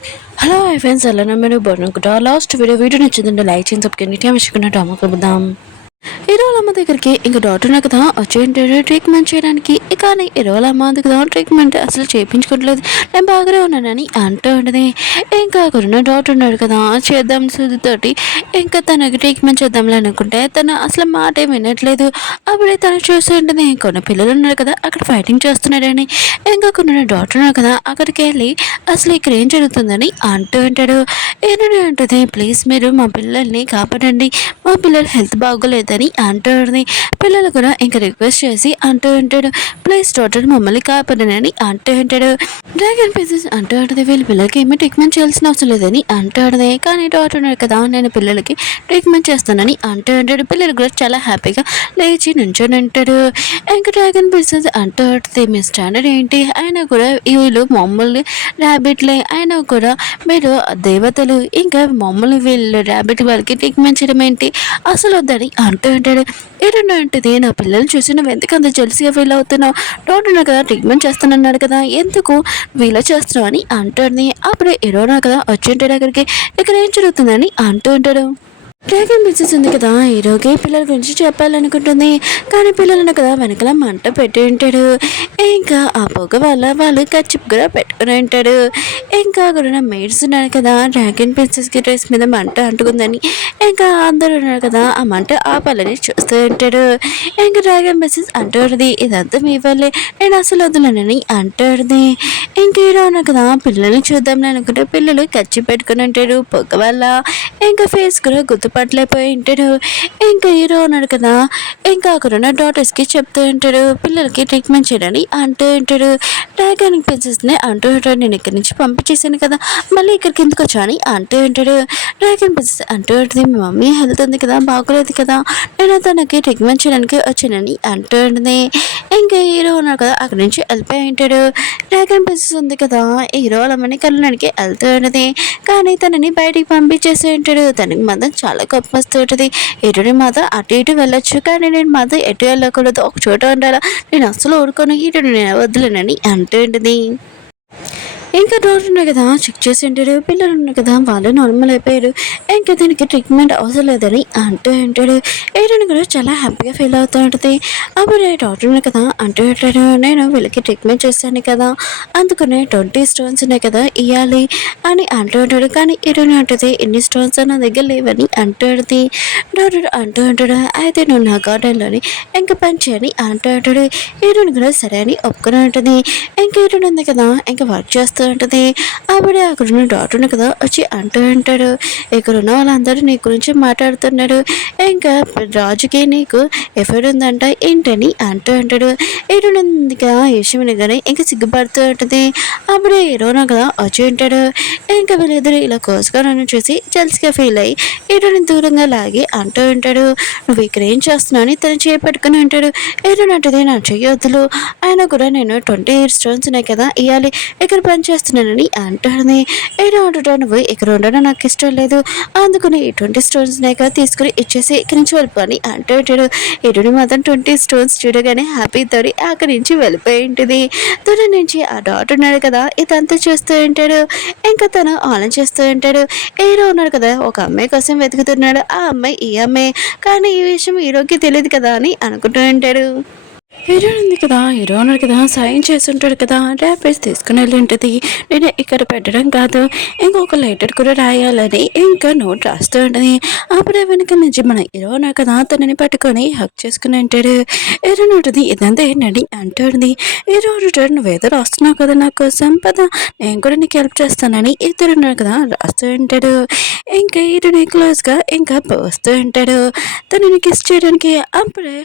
Hello hi friends ఎలా మీరు బాగున్నాను లాస్ట్ వీడియో నచ్చిందండి లైక్ చేయండి సబ్స్క్రైబ్ చేయండి విషయం టామా కలుద్దాం హీరోల అమ్మ దగ్గరికి ఇంక డాక్టర్ కదా వచ్చేంటాడు ట్రీట్మెంట్ చేయడానికి కానీ హీరోల అమ్మ కదా ట్రీట్మెంట్ అసలు చేయించుకోవట్లేదు నేను బాగానే ఉన్నానని అంటూ ఉంటుంది ఇంకా కొన్న డాక్టర్ ఉన్నాడు కదా చేద్దాం సూదితోటి ఇంకా తనకి ట్రీట్మెంట్ చేద్దాంలే అనుకుంటే తను అసలు మాట ఏం వినట్లేదు అప్పుడే తను చూస్తూ ఉంటుంది కొన్ని పిల్లలు ఉన్నారు కదా అక్కడ ఫైటింగ్ చేస్తున్నాడని ఇంకా కొన్ని డాక్టర్ ఉన్నారు కదా అక్కడికి వెళ్ళి అసలు ఇక్కడ ఏం జరుగుతుందని అంటూ ఉంటాడు ఏంటంటే ఉంటుంది ప్లీజ్ మీరు మా పిల్లల్ని కాపాడండి మా పిల్లల హెల్త్ బాగోలేదని అంటూ ఉంటుంది పిల్లలు కూడా ఇంకా రిక్వెస్ట్ చేసి అంటూ ఉంటాడు ప్లీజ్ డాక్టర్ మమ్మల్ని కాపాడనని అంటూ ఉంటాడు డ్రాగన్ పీసెస్ అంటూ ఉంటుంది వీళ్ళ పిల్లలకి ఏమీ ట్రీట్మెంట్ చేయాల్సిన అవసరం లేదని అంటూ ఉంటుంది కానీ డాక్టర్ ఉన్నాడు కదా నేను పిల్లలకి ట్రీట్మెంట్ చేస్తానని అంటూ ఉంటాడు పిల్లలు కూడా చాలా హ్యాపీగా లేచి నుంచొని ఉంటాడు ఇంకా డ్రాగన్ పీసెస్ అంటూ ఉంటుంది మీ స్టాండర్డ్ ఏంటి అయినా కూడా వీళ్ళు మమ్మల్ని ర్యాబిట్లే అయినా కూడా మీరు దేవతలు ఇంకా మమ్మల్ని వీళ్ళు ర్యాబిట్ వాళ్ళకి ట్రీట్మెంట్ చేయడం ఏంటి అసలు వద్దని అంటూ ఉంటాడు ఏంటంటే నా పిల్లల్ని చూసి నువ్వు ఎందుకు అంత జెల్సీగా ఫీల్ అవుతున్నావు డాక్టర్ కదా ట్రీట్మెంట్ చేస్తానన్నాడు కదా ఎందుకు వీళ్ళ చేస్తున్నావు అని అంటుంది అప్పుడే ఎరోనా కదా వచ్చి ఉంటాడు అక్కడికి ఇక్కడ ఏం జరుగుతుందని అంటూ ఉంటాడు డ్రాగన్ ప్రిన్సెస్ ఉంది కదా హీరోకి పిల్లల గురించి చెప్పాలనుకుంటుంది కానీ పిల్లలను కదా వెనకాల మంట పెట్టి ఉంటాడు ఇంకా ఆ పొగ వల్ల వాళ్ళు కచ్చిప్ కూడా పెట్టుకుని ఉంటాడు ఇంకా కూడా మేడ్స్ ఉన్నారు కదా డ్రాగన్ ప్రిన్సెస్కి డ్రెస్ మీద మంట అంటుకుందని ఇంకా అందరూ ఉన్నారు కదా ఆ మంట ఆపాలని చూస్తూ ఉంటాడు ఇంకా డ్రాగన్ ప్రిన్సెస్ అంటుంది ఇదంతా మీ వల్లే నేను అసలు వదలనని అంటుంది ఇంక హీరో ఉన్నారు కదా పిల్లల్ని చూద్దాం అనుకుంటే పిల్లలు కచ్చి పెట్టుకుని ఉంటాడు పొగ వల్ల ఇంకా ఫేస్ కూడా గుర్తుపట్టలేకపోయి ఉంటాడు ఇంకా హీరో ఉన్నాడు కదా ఇంకా అక్కడున్న డాటర్స్కి చెప్తూ ఉంటాడు పిల్లలకి ట్రీట్మెంట్ చేయడానికి అంటూ ఉంటాడు డ్రాగన్ ప్రిన్సెస్ని అంటూ ఉంటాడు నేను ఇక్కడి నుంచి పంపించేసాను కదా మళ్ళీ ఇక్కడికి ఎందుకు వచ్చా అని అంటూ ఉంటాడు డ్రాగన్ ప్రిన్సెస్ అంటూ ఉంటుంది మీ మమ్మీ హెల్త్ ఉంది కదా బాగోలేదు కదా నేను తనకి ట్రీట్మెంట్ చేయడానికి వచ్చానని అంటూ ఉంటుంది ఇంకా హీరో ఉన్నాడు కదా అక్కడి నుంచి వెళ్ళిపోయి ఉంటాడు డ్రాగన్ ప్రిన్సెస్ ఉంది కదా హీరో వాళ్ళమ్మని కళ్ళడానికి వెళ్తూ ఉంటుంది కానీ తనని బయటికి పంపించేసి ఉంటాడు తనకి మాత్రం చాలా కోపం వస్తూ ఉంటుంది ఎటుని మాత్రం అటు ఇటు వెళ్ళొచ్చు కానీ నేను మాత్రం ఎటు వెళ్ళకూడదు ఒక చోట ఉండాలా నేను అసలు ఊరుకోను ఇటు నేను వదలనని అంటూ ఉంటుంది ఇంకా డాక్టర్ ఉన్నాయి కదా చెక్ చేసి ఉంటాడు పిల్లలు ఉన్నాయి కదా వాళ్ళు నార్మల్ అయిపోయారు ఇంకా దీనికి ట్రీట్మెంట్ అవసరం లేదని అంటూ ఉంటాడు ఏడని కూడా చాలా హ్యాపీగా ఫీల్ అవుతూ ఉంటుంది అప్పుడు డాక్టర్ ఉన్నాయి కదా అంటూ ఉంటాడు నేను వీళ్ళకి ట్రీట్మెంట్ చేశాను కదా అందుకనే 20 స్టోన్స్ ఉన్నాయి కదా ఇవ్వాలి అని అంటూ ఉంటాడు కానీ ఏడని ఉంటుంది ఎన్ని స్టోన్స్ నా దగ్గర లేవని అంటూ ఉంటుంది డాక్టర్ అంటూ ఉంటాడు అయితే నువ్వు నా గార్డెన్లోని ఇంకా పని చేయని అంటూ ఉంటాడు ఏడని కూడా సరే అని ఒప్పుకొని ఉంటుంది ఇంకా ఏడని ఉంది కదా ఇంకా వర్క్ చేస్తూ ఉంటుంది అప్పుడే అక్కడున్న డాక్టర్ని కదా వచ్చి అంటూ ఉంటాడు ఇక్కడున్న వాళ్ళందరూ నీ గురించి మాట్లాడుతున్నాడు ఇంకా రాజుకి నీకు ఎఫర్ట్ ఉందంట ఏంటని అంటూ ఉంటాడు ఏడుంది కదా ఈ విషయం కానీ ఇంకా సిగ్గుపడుతూ ఉంటుంది అప్పుడే హీరోనా కదా వచ్చి ఉంటాడు ఇంకా వీళ్ళిద్దరు ఇలా కోసుగా నన్ను చూసి జల్స్గా ఫీల్ అయ్యి ఏడుని దూరంగా లాగి అంటూ ఉంటాడు నువ్వు ఇక్కడ ఏం చేస్తున్నావు అని తను చేపట్టుకుని ఉంటాడు ఏడునంటది నా చెయ్యొద్దులు ఆయన కూడా నేను 28 స్టోన్స్ ఉన్నాయి కదా ఇవ్వాలి ఇక్కడ పని చేస్తున్నానని అంటాడని ఏదో అంటుంటా నువ్వు ఇక్కడ ఉండడం నాకు ఇష్టం లేదు అందుకని 20 స్టోన్స్ కదా తీసుకుని ఇచ్చేసి ఇక్కడి నుంచి వెళ్ళిపోని అంటూ ఉంటాడు ఎటుని మాత్రం 20 స్టోన్స్ చూడగానే హ్యాపీ తోడి అక్కడి నుంచి వెళ్ళిపోయి ఉంటుంది దూరం నుంచి ఆ డాట్ ఉన్నాడు కదా ఇదంతా చూస్తూ ఉంటాడు ఇంకా తను ఆలోచన చేస్తూ ఉంటాడు హీరో ఉన్నాడు కదా ఒక అమ్మాయి కోసం వెతుకుతున్నాడు ఆ అమ్మాయి ఈ అమ్మాయి కానీ ఈ విషయం హీరోకి తెలియదు కదా అని అనుకుంటూ ఉంటాడు హీరో ఉంది కదా హీరో ఉన్నాడు కదా సాయం చేస్తుంటాడు కదా ర్యాపిడ్స్ తీసుకుని వెళ్ళి ఉంటుంది నేను ఇక్కడ పెట్టడం కాదు ఇంకొక లెటర్ కూడా రాయాలని ఇంకా నోట్ రాస్తూ ఉంటుంది అప్పుడే వెనక నుంచి మన హీరో ఉన్నాడు కదా తనని పట్టుకొని హక్ చేసుకుని ఉంటాడు హీరో ఉంటుంది ఇదంతా ఏంటండి అంటుంది హీరో ఉంటాడు నువ్వేదో రాస్తున్నావు కదా నా కోసం పద నేను కూడా నీకు హెల్ప్ చేస్తానని ఇద్దరు ఉన్నాడు కదా రాస్తూ ఉంటాడు ఇంకా హీరోని క్లోజ్గా ఇంకా వస్తూ ఉంటాడు తనని కిస్ చేయడానికి అప్పుడే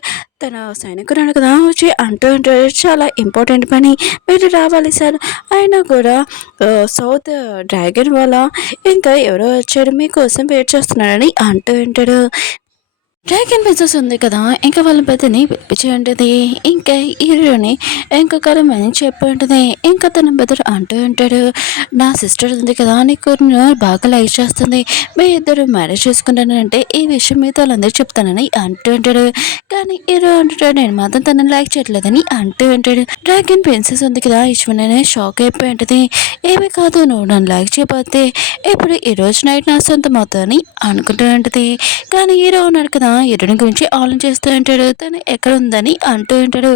తన సైనికుడు కదా వచ్చి అంటూ ఉంటాడు చాలా ఇంపార్టెంట్ పని మీరు రావాలి సార్ అయినా కూడా సౌత్ డ్రాగన్ వల్ల ఇంకా ఎవరో వచ్చారు మీకోసం వెయిట్ చేస్తున్నాడని అంటూ ఉంటాడు డ్రాగన్ ప్రిన్సెస్ ఉంది కదా, ఇంకా వాళ్ళ పెద్దని పిలిపించి ఉంటుంది. ఇంకా హీరోని ఇంకొకరు మని చెప్పి ఉంటుంది. ఇంకా తన బెదరు అంటూ ఉంటాడు, నా సిస్టర్ ఉంది కదా నీకు బాగా లైక్ చేస్తుంది, మీ ఇద్దరు మ్యారేజ్ చేసుకుంటానంటే ఈ విషయం మీతో వాళ్ళందరూ చెప్తానని అంటూ ఉంటాడు. కానీ హీరో అంటాడు, నేను మాత్రం తనని లైక్ చేయట్లేదని అంటూ ఉంటాడు. డ్రాగన్ ప్రిన్సెస్ ఉంది కదా, ఈశ్వరనే షాక్ అయిపోయి ఉంటుంది. ఏమీ కాదు, నువ్వు నన్ను లైక్ చేయకపోతే ఇప్పుడు ఈ రోజు నైట్ నా సొంతం అవుతుందని అనుకుంటూ ఉంటుంది. కానీ హీరో ఉన్నాడు కదా, హీరోని గురించి ఆలోచిస్తూ ఉంటాడు, తను ఎక్కడ ఉందని అంటూ ఉంటాడు.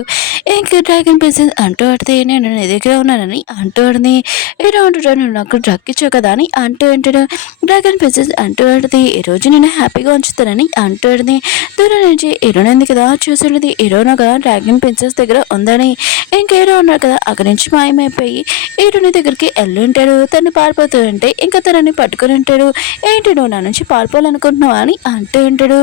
ఇంకా డ్రాగన్ ప్రిన్సెస్ అంటూ ఆడితే నేను నీ దగ్గర ఉన్నానని అంటూ ఆడింది. హీరో అంటాడు, నువ్వు నాకు డ్రగ్ ఇచ్చావు కదా అని అంటూ ఉంటాడు. డ్రాగన్ ప్రిన్సెస్ అంటూ ఆడితే ఈ రోజు నేను హ్యాపీగా ఉంచుతానని అంటూ ఆడింది. దూరం నుంచి హీరోని ఉంది కదా చూసుండేది, హీరోను కదా డ్రాగన్ ప్రిన్సెస్ దగ్గర ఉందని. ఇంకా హీరో ఉన్నాడు కదా అక్కడి నుంచి మాయమైపోయి హీరోని దగ్గరికి వెళ్ళి ఉంటాడు. తను పారిపోతూ ఉంటే ఇంకా తనని పట్టుకుని ఉంటాడు. ఏంటి నువ్వు నా నుంచి పారిపోవాలనుకుంటున్నావా అని అంటూ ఉంటాడు.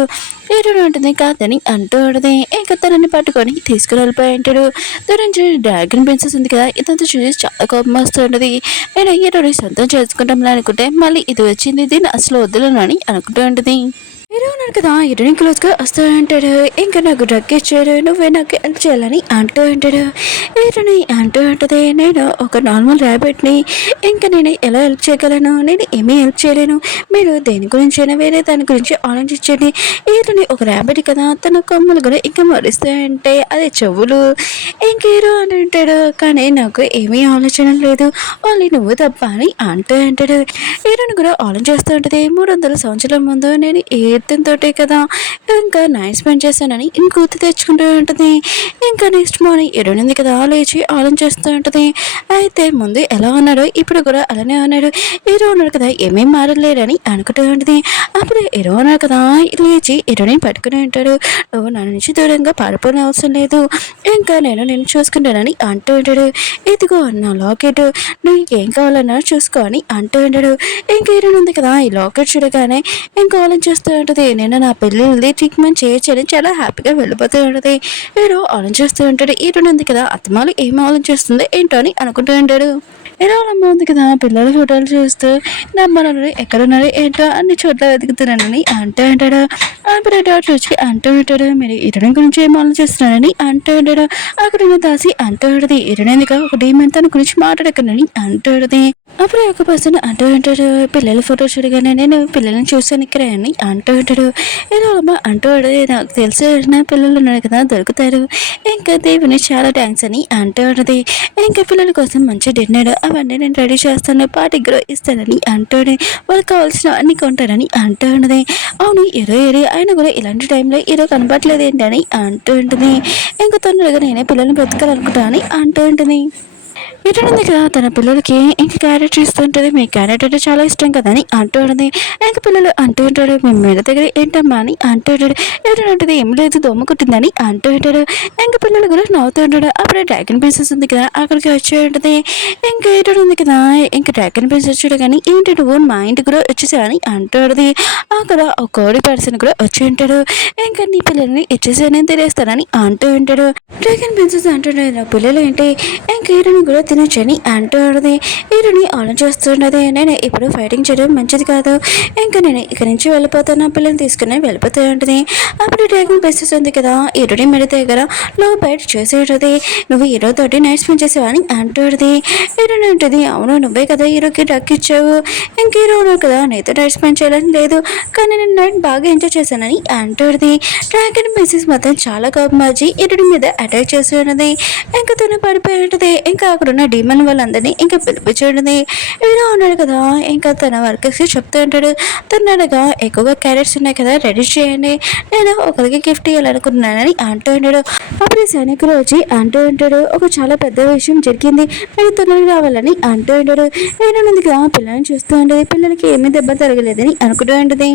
హీరోని ఉంటుంది కాదని అంటూ ఉంటుంది. ఇంకా తనని పట్టుకొని తీసుకుని వెళ్ళిపోయి ఉంటాడు. దూరం చూసి డ్రాగన్ ప్రిన్సెస్ ఉంది కదా, ఇదంతా చూసి చాలా కోపం వస్తుంటుంది. నేను హీరోని సొంతం చేసుకుంటాం అనుకుంటే మళ్ళీ ఇది వచ్చింది, దీన్ని అసలు వద్దులను అని అనుకుంటూ ఉంటుంది. హీరో ఉన్నాడు కదా, హీరోని క్లోజ్గా వస్తూ ఉంటాడు. ఇంకా నాకు డ్రగ్ ఇచ్చాడు, నువ్వే నాకు హెల్ప్ చేయాలని అంటూ ఉంటాడు. హీరోని అంటూ ఉంటుంది, నేను ఒక నార్మల్ ర్యాబిట్ని, ఇంకా నేను ఎలా హెల్ప్ చేయగలను, నేను ఏమీ హెల్ప్ చేయలేను, మీరు దేని గురించి అయినా వేరే దాని గురించి ఆలోచించండి. హీరోని ఒక ర్యాబిట్ కదా, తన కొమ్మలు కూడా ఇంకా మరుస్తూ ఉంటే అది చెవులు. ఇంక హీరో అని అంటాడు, కానీ నాకు ఏమీ ఆలోచన లేదు, ఓన్లీ నువ్వు తప్ప అని అంటూ ఉంటాడు. హీరోని కూడా ఆలోచిస్తూ ఉంటుంది, 300 సంవత్సరాల ముందు నేను తోటే కదా ఇంకా నైట్ స్పెండ్ చేశానని ఇంకొత్తి తెచ్చుకుంటూ ఉంటుంది. ఇంకా నెక్స్ట్ మార్నింగ్ ఎరునింది కదా లేచి ఆలోచిస్తూ ఉంటుంది. అయితే ముందు ఎలా ఉన్నాడో ఇప్పుడు కూడా అలానే ఉన్నాడు. హీరో ఉన్నాడు కదా ఏమేం మారలేరని అనుకుంటూ ఉంటుంది. అప్పుడు హీరో ఉన్నాడు కదా లేచి హీరోని పట్టుకుని ఉంటాడు. నువ్వు నా నుంచి దూరంగా పారిపోయిన అవసరం లేదు, ఇంకా నేను చూసుకుంటానని అంటూ ఉంటాడు. ఇదిగో నా లాకెట్, నువ్వు ఏం కావాలన్నా చూసుకో అని అంటూ ఉంటాడు. ఇంకా హీరో ఉంది కదా ఈ లాకెట్ చూడగానే ఇంకా ఆలోచిస్తూ ఉంటుంది, నేను నా పెళ్ళిది ట్రీట్మెంట్ చేయొచ్చని చాలా హ్యాపీగా వెళ్ళిపోతూ ఉంటుంది. హీరో ఆలోచిస్తూ ఉంటాడు. హీరోని ఉంది కదా అత్తమాలు ఏం ఆలోచిస్తుందో ఏంటో అని అనుకుంటూ ఉంటాడు. హీరో అమ్మ ఉంది కదా పిల్లల ఫోటోలు చూస్తూ నమ్మలను ఎక్కడున్నారో ఏంటో అన్ని చోట్ల వెతుకుతున్నానని అంటూ ఉంటాడు. అప్పుడు డాక్టర్ వచ్చి అంటూ ఉంటాడు, మీరు హీరోని గురించి ఏం ఆలోచిస్తున్నారని అంటూ ఉంటాడు. అక్కడ ఉన్న దాసి అంటూ ఉంటుంది, హీరోని ఒక డీమన్ తన గురించి మాట్లాడకనని అంటూ ఉంటుంది. అప్పుడు ఒక పర్సన్ అంటూ ఉంటాడు, పిల్లల ఫోటో చూడగానే నేను పిల్లల్ని చూసాను ఇక్కడ అని అంటూ ఉంటాడు. ఏదో అమ్మ అంటూ ఉంటుంది, నాకు తెలిసి నా పిల్లలు ఉన్నారు కదా దొరుకుతారు, ఇంకా దేవుని చాలా థ్యాంక్స్ అని అంటూ ఉంటుంది. ఇంకా పిల్లల కోసం మంచి డిన్నర్ అవన్నీ నేను రెడీ చేస్తాను, పార్టీ కూడా ఇస్తానని అంటాడు. వాళ్ళకి కావాల్సిన అన్ని కొంటారని అంటూ ఉంటుంది. అవును ఏరి ఆయన కూడా ఇలాంటి టైంలో కనపట్లేదు ఏంటని అంటూ ఉంటుంది. ఇంకా తొందరగా నేనే పిల్లల్ని బ్రతకాలనుకుంటా అని అంటూ ఉంటుంది. ఇటువంటి కదా తన పిల్లలకి ఇంక క్యారెట్ ఇస్తుంటుంది, మీ క్యారెట్ అంటే చాలా ఇష్టం కదా అని అంటూ ఉంటుంది. ఇంక పిల్లలు అంటూ ఉంటాడు, మేము మీద దగ్గర ఏంటమ్మా అని అంటూ ఉంటాడు. ఏంటంటే ఏం లేదు దోమ కుట్టిందని అంటూ ఉంటాడు. ఇంక పిల్లలు కూడా నవ్వుతూ ఉంటాడు. అప్పుడే డ్రాగన్ ప్రిన్సెస్ ఉంది కదా అక్కడికి వచ్చి ఉంటుంది. ఇంకా ఏంటంటే ఉంది కదా ఇంక డ్రాగన్ ప్రిన్సెస్ చూడగానే ఏంటి నువ్వు మా ఇంటికి కూడా వచ్చేసాని అంటుంది. అక్కడ ఒక కోడి పర్సన్ కూడా వచ్చి ఉంటాడు. ఇంకా నీ పిల్లల్ని ఇచ్చేసానని తెలియస్తానని అంటూ ఉంటాడు. డ్రాగన్ ప్రిన్సెస్ అంటుండే, నా పిల్లలు ఏంటి ఇంక హీరోని కూడా తినొచ్చని అంటూ ఉంటుంది. హీరోని ఆలోచిస్తుండదు, నేను ఇప్పుడు ఫైటింగ్ చేయడం మంచిది కాదు, ఇంకా నేను ఇక్కడి నుంచి వెళ్ళిపోతాను, నా పిల్లల్ని తీసుకుని వెళ్ళిపోతూ ఉంటుంది. అప్పుడు డ్రాగన్ ప్రిన్సెస్ ఉంది కదా హీరోని మెడ దగ్గర లో బయట చేసేటది, నువ్వు హీరోతోటి నైట్ స్పెండ్ చేసేవని అంటుంది. హీరోని ఉంటుంది, అవును నువ్వే కదా హీరోకి డ్రగ్ ఇచ్చావు, ఇంక హీరో కదా నీతో నైట్ స్పెండ్ చేయాలని లేదు, కానీ నేను నైట్ బాగా ఎంజాయ్ చేశానని అంటుంది. డ్రాగన్ ప్రిన్సెస్ మాత్రం చాలా కోపం వచ్చి హీరోని మీద అటాక్ చేసి ఉన్నది. ఇంకా తను పడిపోయి ఉంటుంది. ఇంకా అక్కడ ఉన్న డీమన్ వాళ్ళందరినీ ఇంకా పిలిపించుంటుంది. హీరో ఉన్నాడు కదా ఇంకా తన వర్కర్స్ చెప్తూ ఉంటాడు, తనగా ఎక్కువగా క్యారెట్స్ ఉన్నాయి కదా రెడీ చేయండి, నేను ఒకరికి గిఫ్ట్ ఇవ్వాలనుకున్నానని అంటూ ఉంటాడు. అప్పుడు సైనికులు వచ్చి అంటూ ఉంటాడు, ఒక చాలా పెద్ద విషయం జరిగింది, మీరు తొందరగా రావాలని అంటూ ఉంటాడు. హీరో ఉంది కదా పిల్లల్ని చూస్తూ ఉంటుంది, పిల్లలకి ఏమీ దెబ్బ తరగలేదని అనుకుంటూ ఉంటుంది.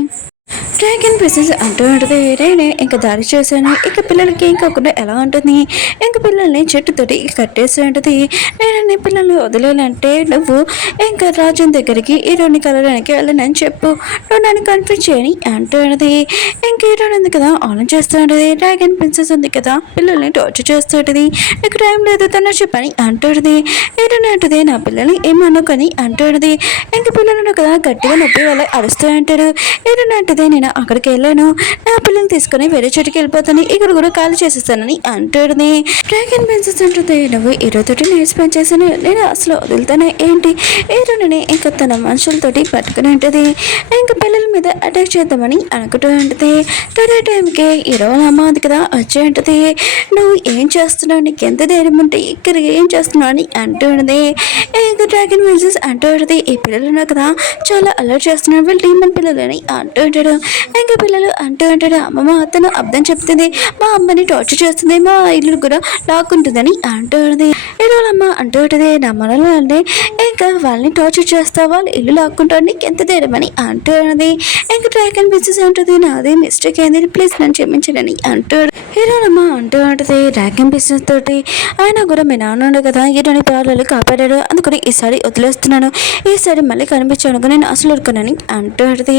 డ్రాగన్ ప్రిన్సెస్ అంటూ ఉంటుంది, నేనే ఇంకా దారి చేశాను, ఇక పిల్లలకి ఇంకొకటి ఎలా ఉంటుంది, ఇంక పిల్లల్ని చెట్టుతోటి కట్టేసి ఉంటుంది. నేను పిల్లల్ని వదిలేనంటే నువ్వు ఇంకా రాజన్ దగ్గరికి హీరోని కలవడానికి వెళ్ళనని చెప్పు, నువ్వు నన్ను కన్ఫ్యూజ్ చేయని అంటూ ఉంటుంది. ఇంక హీరోని ఉంది కదా ఆన్ చేస్తూ ఉంటుంది. డ్రాగన్ ప్రిన్సెస్ ఉంది కదా పిల్లల్ని టార్చర్ చేస్తూ ఉంటుంది, నీకు టైం లేదు తను చెప్పని అంటుంది. హీరోని అంటుంది, నా పిల్లల్ని ఏమనుకొని అంటుంది. ఇంక పిల్లలను కదా గట్టిగా నొప్పి వాళ్ళ అరుస్తూ అంటాడు. హీరోని అంటుంది, అంటది, నేను అక్కడికి వెళ్ళాను, నా పిల్లల్ని తీసుకుని వేరే చోటుకి వెళ్ళిపోతాను, ఇక్కడ కూడా ఖాళీ చేసేస్తానని అంటుంది. డ్రాగన్ ప్రిన్సెస్ అంటుంది, నువ్వు ఈరోజుతోటి నైట్స్ పని చేశాను, నేను అసలు వదులుతానే ఏంటి, ఈరోజుని ఇంకా తన మనుషులతోటి పట్టుకుని ఉంటుంది, ఇంకా పిల్లల మీద అటాక్ చేద్దామని అనుకుంటూ ఉంటుంది. అదే టైంకి ఈరోజు అమ్మ అది కదా వచ్చి ఉంటుంది, నువ్వు ఏం చేస్తున్నావు, నీకు ఎంత ధైర్యం ఉంటే ఇక్కడ ఏం చేస్తున్నావు అని అంటూ ఉంటుంది. ఇంకా డ్రాగన్ ప్రిన్సెస్ అంటూ ఉంటుంది, ఈ పిల్లలు ఉన్నారు కదా చాలా అలర్ట్ చేస్తున్నారు, వీళ్ళు డీమన్ పిల్లలని అంటూ ఉంటాడు. ఇంకా పిల్లలు అంటూ ఉంటాడు, అమ్మమ్మ అతను అర్థం చెప్తుంది, మా అమ్మని టార్చర్ చేస్తుంది, మా ఇల్లు కూడా లాక్కుంటుందని అంటూ ఉంటుంది. ఈరోజమ్మ అంటూ ఉంటుంది, నా మనల్ని ఇంకా వాళ్ళని టార్చర్ చేస్తా, వాళ్ళు ఇల్లు లాక్కుంటారు, నీకు ఎంత ధైర్యం అని అంటూ ఉన్నది. ఇంకా డ్రాగన్ ప్రిన్సెస్ అంటుంది, నాదే మిస్టేక్ అయింది, ప్లీజ్ నన్ను క్షమించడని అంటాడు. హీరోనమ్మ అంటూ ఉంటుంది, డ్రాగన్ బిజినెస్ తోటి ఆయన కూడా మీ నాన్న ఉన్నాడు కదా, హీరోని పిల్లలు కాపాడాడు, అందుకని ఈసారి వదిలేస్తున్నాను, ఈసారి మళ్ళీ కనిపించాను నేను అసలు ఉరుకునని అంటుంది.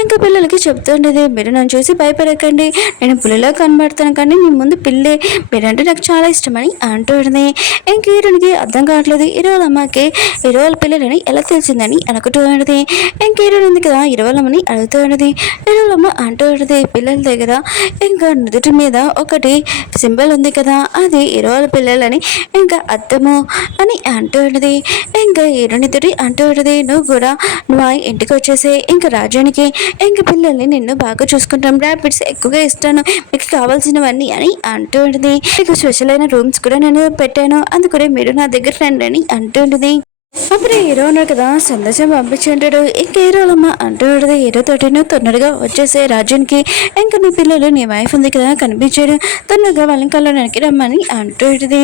ఇంకా పిల్లలకి చెప్తుండేది, మీరు నన్ను చూసి భయపడకండి, నేను పులిలా కనబడతాను కానీ మీ ముందు పిల్లే, మీరంటే నాకు చాలా ఇష్టమని అంటుంది. ఇంక హీరోనికి అర్థం కావట్లేదు, హీరోల అమ్మకి హీరోల పిల్లలని ఎలా తెలిసిందని అనుకుంటూ ఉండేది. ఇంక హీరోని ఉంది కదా హీరోలమ్మని అడుగుతూ ఉండేది. హీరోలమ్మ అంటూ ఉండేది, పిల్లల దగ్గర ఇంకా నుదుటి మీద ఒకటి సింబల్ ఉంది కదా, అది హీరోల పిల్లలని ఇంకా అర్థము అని అంటూ ఉండేది. ఇంకా హీరోనితోటి అంటూ ఉండేది, నువ్వు కూడా నువ్వు ఇంటికి వచ్చేసి ఇంకా రాజ్యానికి ఇంకా పిల్లల్ని నిన్ను బాగా చూసుకుంటాం, ర్యాపిడ్స్ ఎక్కువగా ఇస్తాను, మీకు కావాల్సినవన్నీ అని అంటూ ఉంటుంది. మీకు స్పెషల్ అయిన రూమ్స్ కూడా నేను పెట్టాను, అందుకనే మీరు నా దగ్గర రండి అని అంటూ ఉంటుంది. అప్పుడు హీరో ఉన్నాడు కదా సందేశం పంపించుంటాడు. ఇంక హీరోలమ్మ అంటూ ఉంటుంది, హీరోతోటి నువ్వు తొందరగా వచ్చేసే రాజ్యానికి, ఇంకా నీ పిల్లలు నీ వైఫ్ ఉంది కదా కనిపించాడు, తొందరగా వాళ్ళని కలవడానికి రమ్మని అంటూ ఉంటుంది.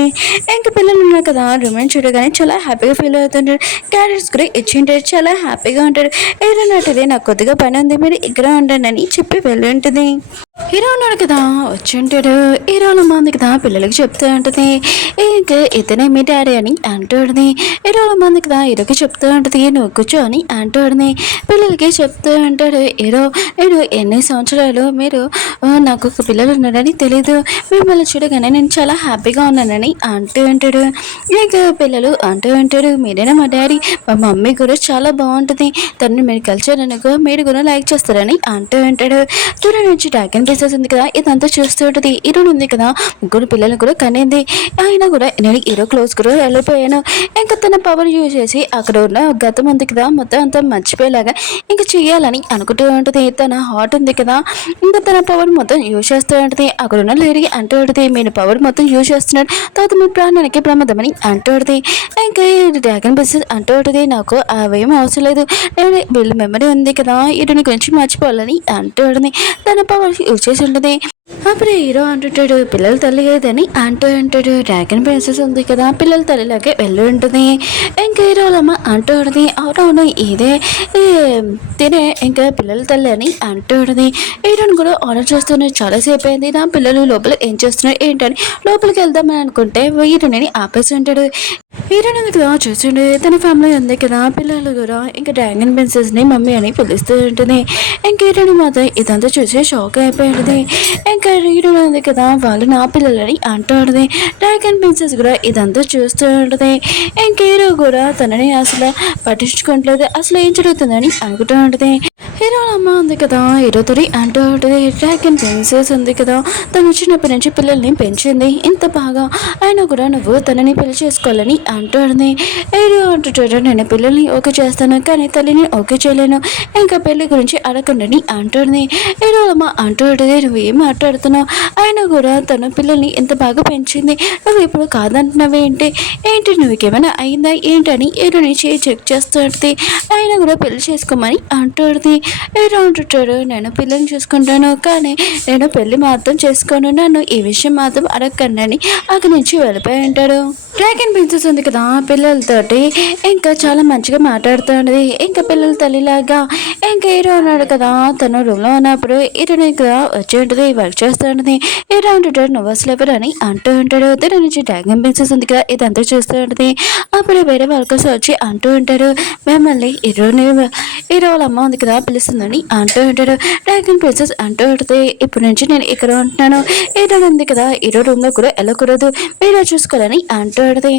ఇంక పిల్లలు ఉన్నారు కదా రొమాన్స్ చూడగానే చాలా హ్యాపీగా ఫీల్ అవుతుంటాడు, క్యారెట్స్ కూడా ఇచ్చింటాడు, చాలా హ్యాపీగా ఉంటాడు. హీరో నాటిది నాకు కొద్దిగా పని ఉంది, మీరు ఇక్కడ ఉండండి అని చెప్పి వెళ్ళి ఉంటుంది. హీరో ఉన్నాడు కదా వచ్చి ఉంటాడు, హీరోలమ్మ ఉంది కదా పిల్లలకి చెప్తూ ఉంటుంది, ఇంకా ఇతనే మీ డాడీ అని అంటూ ఉంటుంది. హీరోలమ్మ ఉంది కదా హీరోకి చెప్తూ ఉంటుంది, నువ్వు కూర్చో అని అంటూ ఉంటుంది. పిల్లలకి చెప్తూ ఉంటాడు, హీరో నేను ఎన్ని సంవత్సరాలు మీరు నాకు ఒక పిల్లలు ఉన్నారని తెలీదు, మిమ్మల్ని చూడగానే నేను చాలా హ్యాపీగా ఉన్నానని అంటూ ఉంటాడు. ఇంకా పిల్లలు అంటూ ఉంటాడు, మీరేనా మా డాడీ, మా మమ్మీ కూడా చాలా బాగుంటుంది, తనని మీరు కలిసారు అనుకో మీరు కూడా లైక్ చేస్తారని అంటూ ఉంటాడు. దూరం నుంచి డ్రాగన్ ప్రిన్సెస్ ఉంది కదా ఇదంతా చూస్తూ ఉంటుంది. హీరో ఉంది కదా ముగ్గురు పిల్లలు కూడా కనింది, ఆయన కూడా నేను హీరో క్లోజ్ కూడా వెళ్ళిపోయాను, ఇంకా తన పవర్ యూజ్ చేసి అక్కడ ఉన్న గతం ఉంది కదా మొత్తం అంతా మర్చిపోయేలాగా ఇంకా చెయ్యాలని అనుకుంటూ ఉంటుంది. తన హార్ట్ ఉంది కదా ఇంకా తన పవర్ మొత్తం యూజ్ చేస్తూ ఉంటుంది. అక్కడ ఉన్న లేడీ అంటూ ఉంటుంది, మీరు పవర్ మొత్తం యూజ్ చేస్తున్నాడు, తర్వాత మీ ప్రాణానికి ప్రమాదమని అంటూ ఉంటుంది. ఇంకా డ్రాగన్ ప్రిన్సెస్ అంటూ ఉంటుంది, నాకు అవేం అవసరం లేదు, నేను వీళ్ళ మెమరీ ఉంది కదా హీరోని గురించి మర్చిపోవాలని అంటూ ఉంటుంది. తన పవర్ యూజ్ చేసి ఉంటుంది. అప్పుడు హీరో అంటుంటాడు, పిల్లల తల్లి ఏదని అంటూ ఉంటాడు. డ్రాగన్ ప్రిన్సెస్ ఉంది కదా పిల్లల తల్లిలాగే వెళ్ళి ఉంటుంది. ఇంకా హీరోలమ్మ అంటూ ఉంటుంది, అవునవును ఇదే తినే ఇంకా పిల్లల తల్లి అని అంటూ ఉంటుంది. హీరోని కూడా ఆర్డర్ చేస్తున్నారు, చాలాసేపు అయింది, నా పిల్లలు లోపల ఏం చేస్తున్నారు ఏంటని లోపలికి వెళ్దామని అనుకుంటే హీరోని ఆపేసి ఉంటాడు. హీరోని కదా చూస్తుండే, తన ఫ్యామిలీ ఉంది కదా పిల్లలు కూడా ఇంకా డ్రాగన్ ప్రిన్సెస్ని మమ్మీ అని పిలుస్తూ ఉంటుంది. ఇంకా హీరోని మాత్రం ఇదంతా చూసి షాక్ అయిపోయింది. ఇంకా హీరో ఉంది కదా వాళ్ళు నా పిల్లలని అంటూ ఉంటుంది. డ్రాగన్ ప్రిన్సెస్ కూడా ఇదంతా చూస్తూ ఉంటుంది. ఇంకా హీరో కూడా తనని అసలు పట్టించుకోవట్లేదు, అసలు ఏం జరుగుతుందని అనుకుంటూ ఉంటుంది. హీరో అమ్మ ఉంది కదా హీరోతో అంటూ ఉంటుంది, డ్రాగన్ ప్రిన్సెస్ ఉంది కదా తను చిన్నప్పటి నుంచి పిల్లల్ని పెంచింది ఇంత బాగా, అయినా కూడా నువ్వు తనని పెళ్లి చేసుకోవాలని అంటుంది. హీరో అంటుంటాడు, నేను పిల్లల్ని ఓకే చేస్తాను కానీ తల్లిని ఓకే చేయలేను, ఇంకా పెళ్లి గురించి అడగండి అంటుంది. హీరో అమ్మ అంటుంది, నువ్వు ఏం మాట్లాడుతున్నావు, అయినా కూడా తన పిల్లల్ని ఎంత బాగా పెంచింది, నువ్వు ఇప్పుడు కాదంటున్నావు ఏంటి ఏంటి నువ్వుకేమైనా అయిందా ఏంటని హీరోని చెక్ చేస్తుంది. ఆయన కూడా పెళ్లి చేసుకోమని అంటుంది. హీరో అంటుంటాడు, నేను పిల్లల్ని చూసుకుంటాను కానీ నేను పెళ్లి మాత్రం చేసుకోను, నన్ను ఈ విషయం మాత్రం అడగకండి అని అక్కడి నుంచి వెళ్ళిపోయి ఉంటాడు. డ్రాగన్ ప్రిన్సెస్ ఉంది కదా పిల్లలతోటి ఇంకా చాలా మంచిగా మాట్లాడుతుంది, ఇంకా పిల్లల తల్లిలాగా. ఇంకా హీరో ఉన్నాడు కదా తను రూమ్లో ఉన్నప్పుడు హీరోని కదా వచ్చి ఉంటుంది, వర్క్ చేస్తూ ఉంటుంది. హీరో అంటుంటాడు, నువ్వు అసలు ఎవరు అని అంటూ ఉంటాడు. దాని నుంచి డ్రాగన్ ప్రిన్సెస్ ఉంది కదా ఇదంతా చూస్తూ ఉంటుంది. అప్పుడు వేరే వర్కర్స్ వచ్చి అంటూ ఉంటారు, మిమ్మల్ని హీరో వాళ్ళ అమ్మ ఉంది కదా పిలుస్తుందని అంటూ ఉంటాడు. డ్రాగన్ ప్రిన్సెస్ అంటూ ఉంటుంది, ఇప్పటి నుంచి నేను ఇక్కడ ఉంటున్నాను, హీరో ఉంది కదా హీరో రూమ్లో కూడా వెళ్ళకూడదు, మీరు చూసుకోవాలని అంటూ ఉంటుంది.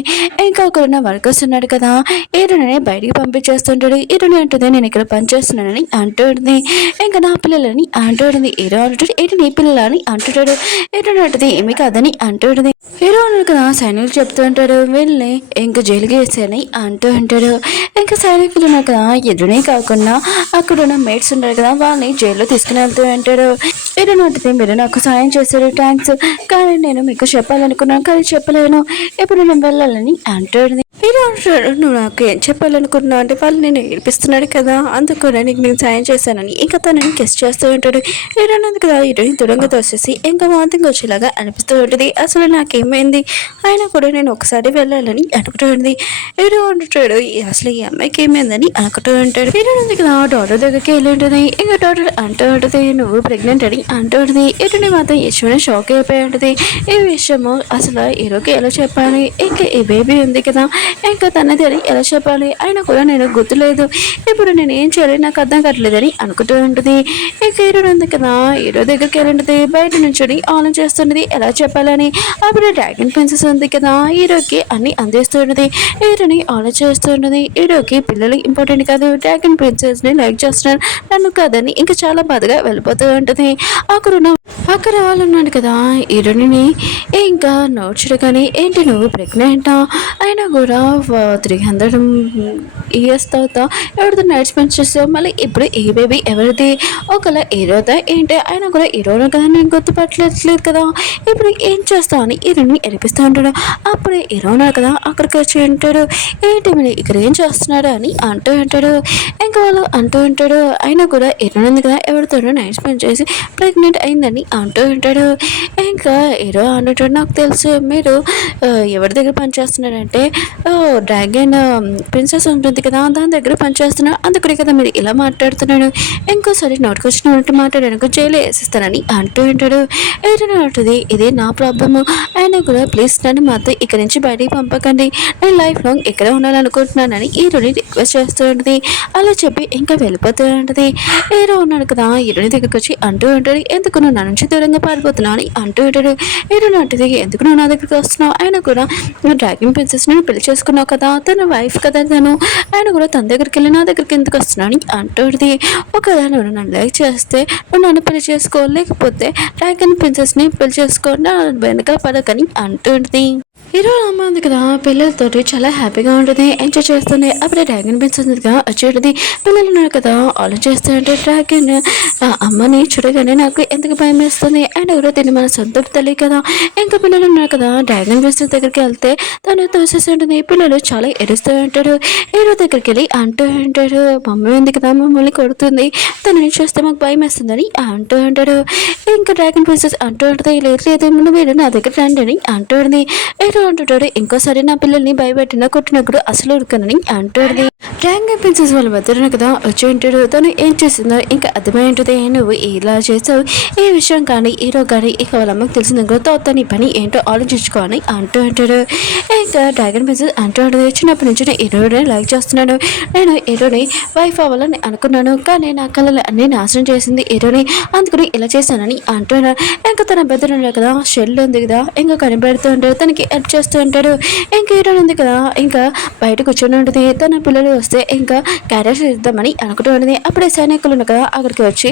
ఇంకా అక్కడ ఉన్న వర్కర్స్ ఉన్నాడు కదా హీరోని బయటికి పంపించేస్తుంటాడు. హీరోని అంటుంది, నేను ఇక్కడ పని చేస్తున్నానని చేస్తానని అంటుంది. ఇంకా నా పిల్లలని అంటుంది. హీరో అంటాడు ఏంటి నీ పిల్లలని అంటుంటాడు. ఏంటంటే ఏమి కాదని అంటుంది. హీరో అన్నాడు కదా సైనికులు చెప్తూ ఉంటాడు వీళ్ళని ఇంకా జైలుకి వేసారని అంటూ ఉంటాడు. ఇంకా సైనికులు ఉన్నారు కదా ఎదురునే కాకుండా అక్కడ ఉన్న మేట్స్ ఉంటారు కదా వాళ్ళని జైల్లో తీసుకుని వెళ్తూ ఉంటాడు. హీరో అంటే మీరు నాకు సాయం చేశారు థ్యాంక్స్, కానీ నేను మీకు చెప్పాలనుకున్నాను కానీ చెప్పలేను, ఇప్పుడు నేను వెళ్ళాలని అంటుంది. హీరో అంటాడు నువ్వు నాకు ఏం చెప్పాలనుకున్నావు అంటే వాళ్ళు నేను ఏడిపిస్తున్నాడు కదా అందుకు నీకు నేను సాయం చేశానని ఇంకా తనని కిస్ చేస్తూ ఉంటాడు. హీరో అన్నది కదా హీరోయిన్ దూరంగా తోసేసి ఇంకా వాంతింగ్ వచ్చేలాగా అనిపిస్తూ ఉంటుంది. అసలు నాకేమైంది అయినా కూడా నేను ఒకసారి వెళ్ళాలని అనుకుంటుంది. హీరో అంటాడు అసలు ఈ అమ్మాయికి ఏమైందని అనుకుంటూ ఉంటాడు. హీరో ఉంది కదా డాక్టర్ దగ్గరికి వెళ్ళి ఉంటుంది. ఇంకా డాక్టర్ అంటూ ఉంటుంది నువ్వు ప్రెగ్నెంట్ అని అంటూ ఉంటుంది. హీరోని మాత్రం యశ్వని షాక్ అయిపోయి ఉంటుంది. ఈ విషయము అసలు హీరోకి ఎలా చెప్పాలి, ఇంకా ఈ బేబీ ఉంది కదా ఇంకా తనది అని ఎలా చెప్పాలి అయినా కూడా నేను గుర్తులేదు, ఇప్పుడు నేను ఏం చేయాలి నాకు అర్థం కావట్లేదని అనుకుంటూ ఉంటుంది. ఇక హీరో ఉంది కదా హీరో దగ్గరికి వెళ్ళింటుంది. బయట నుంచి ఆలోచన చేస్తున్నది ఎలా చెప్పాలని. అప్పుడు డ్రాగన్ ప్రిన్సెస్ ఉంది కదా హీరోకి అన్ని అందిస్తున్నది. హీరోని ఆలోచిస్తున్నది. హీరోకి పిల్లలు ఇంపార్టెంట్ కాదు, డ్రాగన్ ప్రిన్సెస్ ని లైక్ చేస్తున్నారు నన్ను కాదని ఇంకా చాలా బాధగా వెళ్ళిపోతూ ఉంటుంది. అక్కడ వాళ్ళు ఉన్నాడు కదా హీరోని ఇంకా నోడ్చుడు కానీ ఏంటి నువ్వు ప్రెగ్నెంటా అయినా కూడా 300 ఇయర్స్ తర్వాత ఎవరితో నైట్ స్పెండ్ చేస్తావు మళ్ళీ ఇప్పుడు ఈ బేబీ ఎవరిది ఒకవేళ హీరోదా ఏంటి అయినా కూడా హీరోను కదా నేను గుర్తుపట్టలేదు కదా ఇప్పుడు ఏం చేస్తావు అని హీరోని ఎరిపిస్తూ ఉంటాడు. అప్పుడు హీరోనా కదా అక్కడికి వచ్చి ఉంటాడు ఏంటి మీరు ఇక్కడ ఏం చేస్తున్నాడు అని అంటూ ఉంటాడు. ఇంకా వాళ్ళు అంటూ ఉంటాడు అయినా కూడా హీరోని కదా ఎవరితోనో నైట్ స్పెండ్ చేసి ప్రెగ్నెంట్ అయిందని అంటూ ఉంటాడు. ఇంకా హీరో అంటాడు నాకు తెలుసు మీరు ఎవరి దగ్గర పనిచేస్తున్నారంటే డ్రాగన్ ప్రిన్సెస్ ఉంటుంది కదా దాని దగ్గర పనిచేస్తున్నాడు అందుకనే కదా మీరు ఇలా మాట్లాడుతున్నాడు, ఇంకోసారి నోటికొచ్చినట్టు మాట్లాడడానికి జైలు వేసిస్తానని అంటూ ఉంటాడు. ఏదైనా అంటుంది ఇదే నా ప్రాబ్లము అయినా కూడా ప్లీజ్ నన్ను మాత్రం ఇక్కడి నుంచి బయటికి పంపకండి, నేను లైఫ్ లాంగ్ ఇక్కడే ఉండాలనుకుంటున్నానని హీరోని రిక్వెస్ట్ చేస్తూ ఉంటుంది. అలా చెప్పి ఇంకా వెళ్ళిపోతూ ఉంటుంది. హీరో ఉన్నాడు కదా హీరోని దగ్గరికి వచ్చి అంటూ ఉంటాడు ఎందుకు నువ్వు నా నుంచి దూరంగా పారిపోతున్నావు అని అంటూ ఉంటాడు. హీరోని అంటుంది ఎందుకు నువ్వు నా దగ్గరికి వస్తున్నావు అయినా కూడా డ్రాగన్ ప్రిన్సెస్ నేను పెళ్లి చేసుకున్నావు కదా తన వైఫ్ కదా తను ఆయన కూడా తన దగ్గరికి వెళ్ళి నా దగ్గరికి ఎందుకు వస్తున్నావు అని అంటుంది. ఒకవేళ నువ్వు నన్ను లైక్ చేస్తే నువ్వు నన్ను పెళ్లి చేసుకో లేకపోతే డ్రాగన్ ప్రిన్సెస్ని పెళ్లి చేసుకో నా వెనక పడకని అంటుంది. హీరో అమ్మ ఉంది కదా పిల్లలతోటి చాలా హ్యాపీగా ఉంటుంది ఎంజాయ్ చేస్తుంది. అప్పుడే డ్రాగన్ ప్రిన్సెస్గా వచ్చేది పిల్లలు ఉన్నారు కదా ఆలోచిస్తుంటే డ్రాగన్ అమ్మని చూడగానే నాకు ఎందుకు భయం వేస్తుంది ఆయన కూడా తిని మన సొంత తల్లి కదా. ఇంకా పిల్లలు ఉన్నారు కదా డ్రాగన్ ప్రిన్సెస్ దగ్గరికి వెళ్తే తను తోసేస్తుంటుంది. పిల్లలు చాలా ఎరుస్తూ ఉంటాడు. హీరో దగ్గరికి వెళ్ళి అంటూ ఉంటాడు మమ్మీ ఉంది కదా మమ్మల్ని కొడుతుంది తనని చూస్తే మాకు భయం వేస్తుందని అంటూ ఉంటాడు. ఇంకా డ్రాగన్ ప్రిన్సెస్ అంటూ ఉంటుంది లేదు మీరు నా దగ్గర రండి అని అంటుంది. హీరో అంటుంటాడు ఇంకోసారి నా పిల్లల్ని భయపెట్టినా కొట్టినప్పుడు అసలు ఉడకనని అంటుంది. డ్రాగన్ ప్రిన్సెస్ వాళ్ళ మధ్యన కదా వచ్చి ఉంటాడు. తను ఏం చేసిందో ఇంకా అర్థమై ఉంటుంది నువ్వు ఇలా చేసావు ఈ విషయం కానీ హీరో కానీ ఇక వాళ్ళ అమ్మకి తెలిసింది కూడా నీ పని ఏంటో ఆలోచించుకోని అంటూ ఉంటాడు. ఇంకా డ్రాగన్ ప్రిన్సెస్ అంటూ ఉంటుంది చిన్నప్పటి నుంచి నేను హీరోని లైక్ చేస్తున్నాను, నేను హీరోని వైఫ్ అవ్వాలని అనుకున్నాను కానీ నా కళలు అన్నీ నాశనం చేసింది హీరోని అందుకని ఇలా చేశానని అంటున్నాడు. ఇంకా తన బెదరు కదా షెల్ ఉంది కదా ఇంకా కనిపెడుతూ ఉంటాడు తనకి హెల్ప్ చేస్తూ ఉంటాడు. ఇంకా హీరోయిన్ ఉంది కదా ఇంకా బయట కూర్చొని ఉంటుంది. తన పిల్లలు వస్తే ఇంకా క్యారెట్ ఇద్దామని అనుకుంటూ ఉంటుంది. అప్పుడే సైనికులు ఉన్న కదా అక్కడికి వచ్చి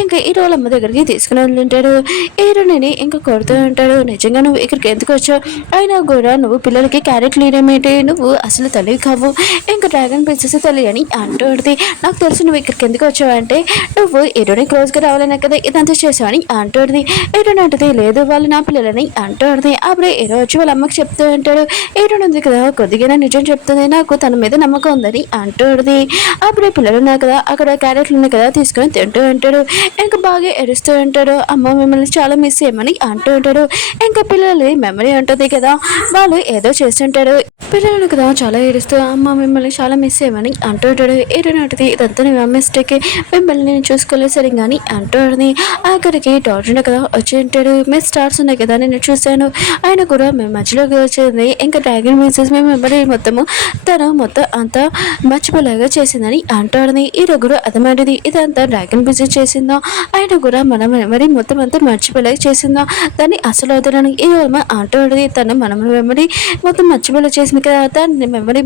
ఇంకా హీరోల అమ్మ దగ్గరికి తీసుకుని ఉంటాడు. హీరోని ఇంకా కొడుతూ ఉంటాడు నిజంగా నువ్వు ఇక్కడికి ఎందుకు వచ్చావు అయినా కూడా నువ్వు పిల్లలకి క్యారెట్లు ఇవ్వడమేంటి నువ్వు అసలు తల్లి కావు ఇంకా డ్రాగన్ ప్రిన్సెస్ తల్లి అని అంటూ ఉంటుంది. నాకు తెలుసు నువ్వు ఇక్కడికి ఎందుకు వచ్చావు అంటే నువ్వు హీరోని క్లోజ్గా రావాలనే కదా ఇదంతా చేసావని అంటూ ఉంటుంది. హీరోని అంటుంది లేదు వాళ్ళు నా పిల్లలని అంటూ ఉంటుంది. అప్పుడే హీరో వచ్చి వాళ్ళ అమ్మకి చెప్తూ ఉంటాడు హీరోని ఉంది కదా కొద్దిగా నిజం చెప్తుంది నాకు తన మీద నమ్మకం ఉందని అంటూ ఉంటుంది. అప్పుడే పిల్లలు ఉన్నారు కదా అక్కడ క్యారెట్లు ఉన్నాయి కదా తీసుకొని తింటూ ఉంటాడు. ఇంకా బాగా ఎరుస్తూ ఉంటాడు అమ్మ మిమ్మల్ని చాలా మిస్ చేయమని అంటూ ఉంటాడు. ఇంకా పిల్లలు మెమరీ ఉంటుంది కదా వాళ్ళు ఏదో చేస్తుంటారు. పిల్లలు కదా చాలా ఏడుస్తూ అమ్మ మిమ్మల్ని చాలా మిస్ చేయమని అంటూ ఉంటాడు. ఏదైనా ఇదంతా నేను మిస్టేక్ మిమ్మల్ని నేను చూసుకోలేదు సరిగ్గా అని అంటూ ఉంటుంది. అక్కడికి డాక్టర్ కదా వచ్చి ఉంటాడు మిస్ స్టార్స్ ఉన్నాయి కదా నేను చూశాను ఆయన కూడా మేము మధ్యలోకి వచ్చింది ఇంకా డ్రాగన్ ప్రిన్సెస్ మేము మెమరీ మొత్తము తను మొత్తం అంతా మర్చిపోలేగా చేసిందని అంటాడుని. ఈ రొగుడు అర్థమైనది ఇదంతా డ్రాగన్ ప్రిన్సెస్ చేసిందా ఆయన కూడా మన మెమరీ మొత్తం అంతా మర్చిపోలేక చేసిందా దాన్ని అసలు అవుతాడని ఈ అంటాడుది తను మన మెమరీ మొత్తం మర్చిపోలే చేసింది కదా దాన్ని మెమరీ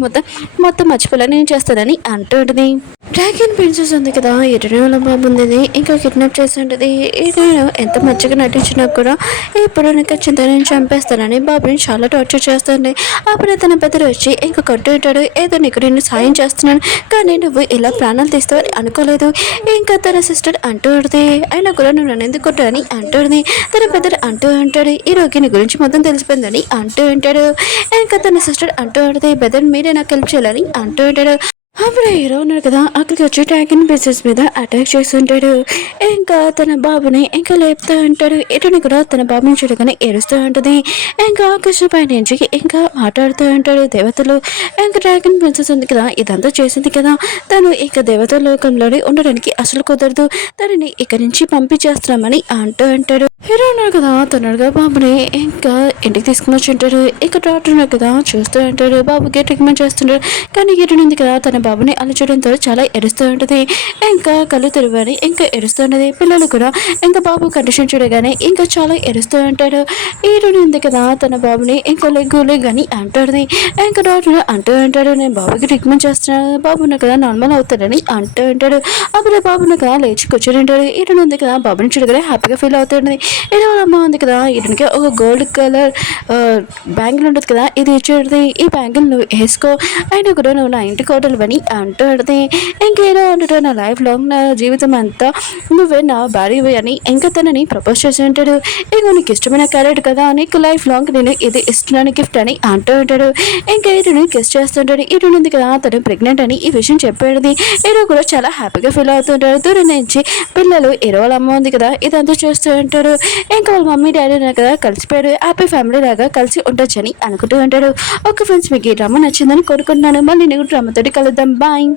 మొత్తం మర్చిపోలే నేను చేస్తానని అంటాడుని. డ్రాగన్ ప్రిన్సెస్ ఉంది కదా ఎటనోల బాగుంది ఇంకా కిడ్నాప్ చేసి ఉంటుంది. నేను ఎంత మంచిగా నటించినా కూడా ఇప్పుడు నాకు చింతనని చంపేస్తానని బాబుని చాలా టార్చర్ చేస్తుంది. అప్పుడు తన పెద్దలు వచ్చి ఇంకా కొట్టు ఉంటాడు. ఏదో నీకు నేను సాయం చేస్తున్నాను కానీ నువ్వు ఇలా ప్రాణాలు తీస్తావని అనుకోలేదు. ఇంకా తన సిస్టర్ అంటూ ఉంటుంది అయినా కూడా నువ్వు నన్ను ఎందుకు కొట్టు అని అంటుంది. తన పెద్దలు అంటూ ఉంటాడు ఈ రోగిని గురించి మొత్తం తెలిసిపోయిందని అంటూ ఉంటాడు. ఇంకా తన సిస్టర్ అంటూ ఉంటుంది బెదర్ మీరే నాకు హెల్ప్ చేయాలని అంటూ ఉంటాడు. అప్పుడు హీరో ఉన్నాడు కదా అక్కడికి వచ్చి డ్రాగన్ ప్రిన్సెస్ మీద అటాక్ చేస్తుంటాడు. ఇంకా తన బాబుని ఇంకా లేపుతూ ఉంటాడు. ఇటుని కూడా తన బాబుని చూడగానే ఏడుస్తూ ఉంటుంది. ఇంకా ఆకాశం పై నుంచి ఇంకా మాట్లాడుతూ ఉంటాడు దేవతలు. ఇంకా డ్రాగన్ ప్రిన్సెస్ ఉంది కదా ఇదంతా చేసింది కదా తను ఇక దేవత లోకంలోనే ఉండడానికి అసలు కుదరదు, తనని ఇక్కడి నుంచి పంపించేస్తున్నామని అంటూ ఉంటాడు. హీరో ఉన్నాడు కదా తనడుగా బాబుని ఇంకా ఇంటికి తీసుకుని వచ్చి ఉంటాడు. ఇక డాక్టర్ ఉన్నాడు కదా చూస్తూ ఉంటాడు. బాబుకి ట్రీట్మెంట్ చేస్తుంటాడు కానీ ఇటునుంది కదా తన బాబుని అలా చూడడంతో చాలా ఎడుస్తూ ఉంటుంది. ఇంకా కళ్ళు తెరవని ఇంకా ఎడుస్తూ ఉంటుంది. పిల్లలు కూడా ఇంకా బాబు కండిషన్ చూడగానే ఇంకా చాలా ఎడుస్తూ ఉంటాడు. ఈడుంది కదా తన బాబుని ఇంకా లెగ్గుని అంటాడు. ఇంకా డాక్టర్ అంటూ ఉంటాడు నేను బాబుకి ట్రీట్మెంట్ చేస్తున్నాను, బాబున్న కదా నార్మల్ అవుతాడని అంటూ ఉంటాడు. అప్పుడు బాబున్న కదా లేచి కూర్చొని ఉంటాడు. ఈడుంది కదా బాబుని చూడగానే హ్యాపీగా ఫీల్ అవుతుంది. ఇది అమ్మ ఉంది కదా ఇటునికి ఒక గోల్డ్ కలర్ బ్యాంగిల్ ఉంటుంది కదా ఇది ఇచ్చేది, ఈ బ్యాంగిల్ నువ్వు వేసుకో అయినా కూడా నువ్వు నా ఇంటి కోటలు అని అంటాడు. ఇంకేదో అంటాడు నా లైఫ్ లాంగ్ నా జీవితం అంతా నువ్వే నా భార్య అని ఇంకా తనని ప్రపోజ్ చేసి ఉంటాడు. ఇంకో నీకు ఇష్టమైన క్యారెట్ కదా నీకు లైఫ్ లాంగ్ నేను ఇది ఇస్తున్నాను గిఫ్ట్ అని అంటూ ఉంటాడు. ఇంకా ఇటుని కిస్ చేస్తుంటాడు. ఇటు ఉంది కదా తను ప్రెగ్నెంట్ అని ఈ విషయం చెప్పేది. ఇరు కూడా చాలా హ్యాపీగా ఫీల్ అవుతుంటాడు. దూరం నుంచి పిల్లలు వాళ్ళ అమ్మ ఉంది కదా ఇదంతా చేస్తూ ఉంటాడు. ఇంకా వాళ్ళ మమ్మీ డాడీ కదా కలిసిపోయాడు, హ్యాపీ ఫ్యామిలీ లాగా కలిసి ఉండొచ్చని అనుకుంటూ ఉంటాడు. ఓకే ఫ్రెండ్స్ మీకు ఈ డ్రామా నచ్చిందని కోరుకుంటున్నాను. మళ్ళీ నేను డ్రామాతోటి కలుద్దాం. బాయ్.